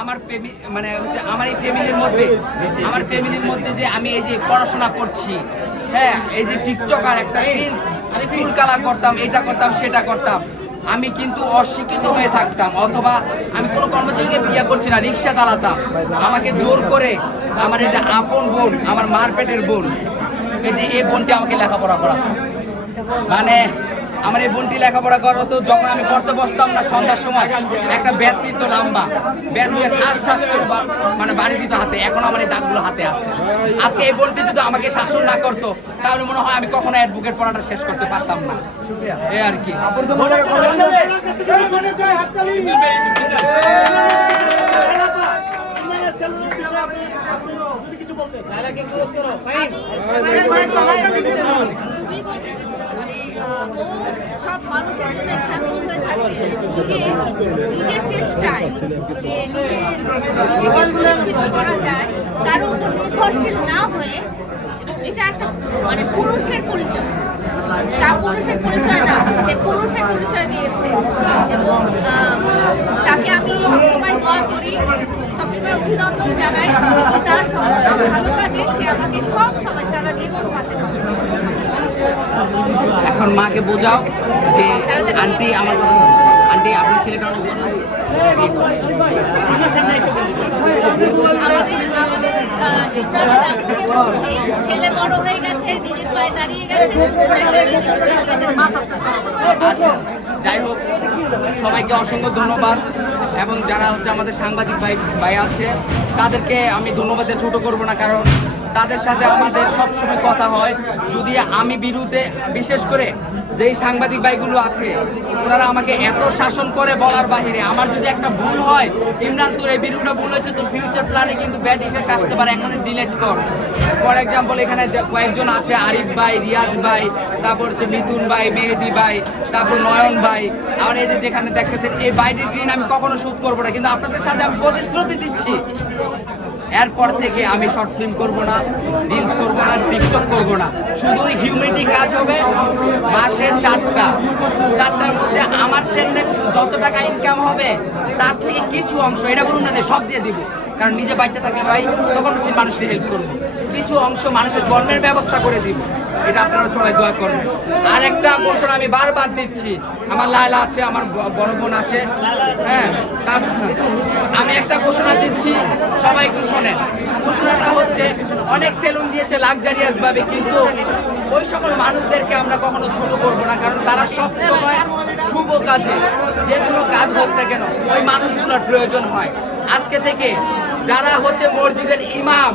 আমার মানে হচ্ছে আমার এই ফ্যামিলির মধ্যে যে আমি এই যে পড়াশোনা করছি, হ্যাঁ, এই যে টিকটকার একটা চুল কালার করতাম, এটা করতাম সেটা করতাম, আমি কিন্তু অশিক্ষিত হয়ে থাকতাম, অথবা আমি কোনো কর্মচারীকে বিয়ে করছি না, রিক্সা চালাতাম, আমাকে জোর করে আমার এই যে আপন বোন, আমার মার পেটের বোন, এই যে এই বোনটি আমাকে লেখাপড়া করাতো। মানে আমার এই বোনটি লেখাপড়া করাতো, যখন আমি পড়তে বসতাম না সন্ধ্যার সময় একটা ব্যাট দিত লম্বা, ব্যাট দিয়ে ঠাস ঠাস করে মানে বাড়ি দিত হাতে, এখন আমার এই দাগগুলো হাতে আছে। আজকে এই বোনটি যদি আমাকে শাসন না করতো তাহলে মনে হয় আমি কখনো অ্যাডভোকেট পড়াটা শেষ করতে পারতাম না। এই আর কি। সব মানুষের জন্য এক্সাম্পল হয়ে থাকবে যে নিজের চেষ্টায় যে নিজেকে প্রতিষ্ঠিত করা যায়, কারো উপর নির্ভরশীল না হয়ে। এবং এটা একটা মানে পুরুষের পরিচয়, তা পুরুষের পরিচয় না, সে পুরুষের পরিচয় দিয়েছে। এবং তাকে আমি সবসময় দোয়া করি, সবসময় অভিনন্দন জানাই, তার সমস্ত ভালো কাজে সে আমাকে সব সময় সারা জীবন পাশে থাকছে। এখন মাকে বোঝাও যে আন্টি আমার কথা, আন্টি আপনার ছেলেটা অনেক ভালো আছে। ছেলে বড় হয়ে গেছে, নিজের পায়ে দাঁড়িয়ে গেছে। আচ্ছা, যাই হোক, সবাইকে অসংখ্য ধন্যবাদ। এবং যারা হচ্ছে আমাদের সাংবাদিক ভাই আছে তাদেরকে আমি ধন্যবাদে ছোট করব না, কারণ তাদের সাথে আমাদের সবসময় কথা হয়। যদি আমি বিরুদ্ধে, বিশেষ করে যেই সাংবাদিক ভাইগুলো আছে ওনারা আমাকে এত শাসন করে বলার বাহিরে, আমার যদি একটা ভুল হয়, ইমরান তোর এই ভিডিওটা ভুল হয়েছে, তোর ফিউচার প্ল্যানে কিন্তু ব্যাড ইফেক্ট আসতে পারে, এখন ডিলিট কর। ফর এক্সাম্পল এখানে কয়েকজন আছে, আরিফ ভাই, রিয়াজ ভাই, তারপর হচ্ছে মিথুন ভাই, মেহেদি ভাই, তারপর নয়ন ভাই, আমার এই যে যেখানে দেখতেছেন এই বাইরের ঋণ আমি কখনো শোধ করবো না, কিন্তু আপনাদের সাথে আমি প্রতিশ্রুতি দিচ্ছি এরপর থেকে আমি শর্ট ফিল্ম করবো না, রিলস করবো না, টিকটক করবো না, শুধু হিউম্যানিটি কাজ হবে। মাসে চারটার মধ্যে আমার চ্যানেলে যত টাকা ইনকাম হবে তার থেকে কিছু অংশ, এটা বলুন না যে সব দিয়ে দিব, কারণ নিজে বাচ্চা থাকে ভাই, তখন হচ্ছে মানুষকে হেল্প করবো, কিছু অংশ মানুষের কর্মের ব্যবস্থা করে দিব। এটা আপনারা সবাই দোয়া করবেন। আর একটা ঘোষণা আমি বারবার দিচ্ছি, আমার লায়লা আছে, আমার বড় বোন আছে, হ্যাঁ, আমি একটা ঘোষণা দিচ্ছি, সবাই একটু শোনেন। ঘোষণাটা হচ্ছে, অনেক সেলুন দিয়েছে লাক্সারিয়াস ভাবে, কিন্তু ওই সকল মানুষদেরকে আমরা কখনো ছোট করবো না, কারণ তারা সব সময় শুভ কাজে, যে কোনো কাজ হোক না কেন ওই মানুষগুলোর প্রয়োজন হয়। আজকে থেকে যারা হচ্ছে মসজিদের ইমাম,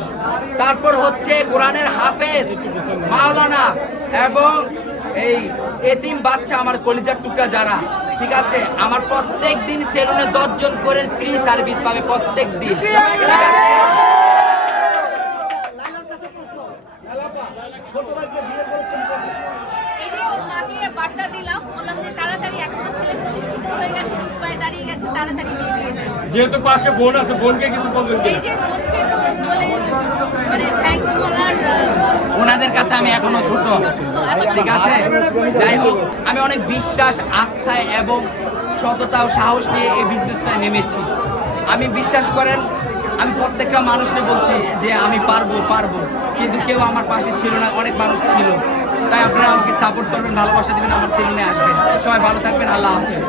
তারপর হচ্ছে কোরআনের হাফেজ, মাওলানা এবং এই এতিম বাচ্চা, আমার কলিজার টুকরা যারা, ঠিক আছে, আমার প্রত্যেক দিন সেলুনে 10 জন করে ফ্রি সার্ভিস পাবে প্রত্যেক দিন। বার্তা দিলাম, বললাম যে তাড়াতাড়ি, এখনো ছেলে প্রতিষ্ঠিত হয়ে গেছে, নিজ পায়ে দাঁড়িয়ে গেছে, তাড়াতাড়ি বিয়ে দিয়ে দেয়। যেহেতু পাশে বোন আছে, বোনকে কিছু বলবেন? এই যে বোনকে বলে মানে থ্যাঙ্কস বলার, ওনাদের কাছে আমি এখনো ছোট, ঠিক আছে। যাই হোক, আমি অনেক বিশ্বাস, আস্থায় এবং সততা ও সাহস নিয়ে এই বিজনেসটায় নেমেছি। আমি বিশ্বাস করেন, আমি প্রত্যেকটা মানুষকে বলছি যে আমি পারবো, কিন্তু কেউ আমার পাশে ছিল না, অনেক মানুষ ছিল। তাই আপনারা আমাকে সাপোর্ট করবেন, ভালোবাসা দিবেন, আমার সেলুনে আসবেন। সবাই ভালো থাকবেন, আল্লাহ হাফেজ।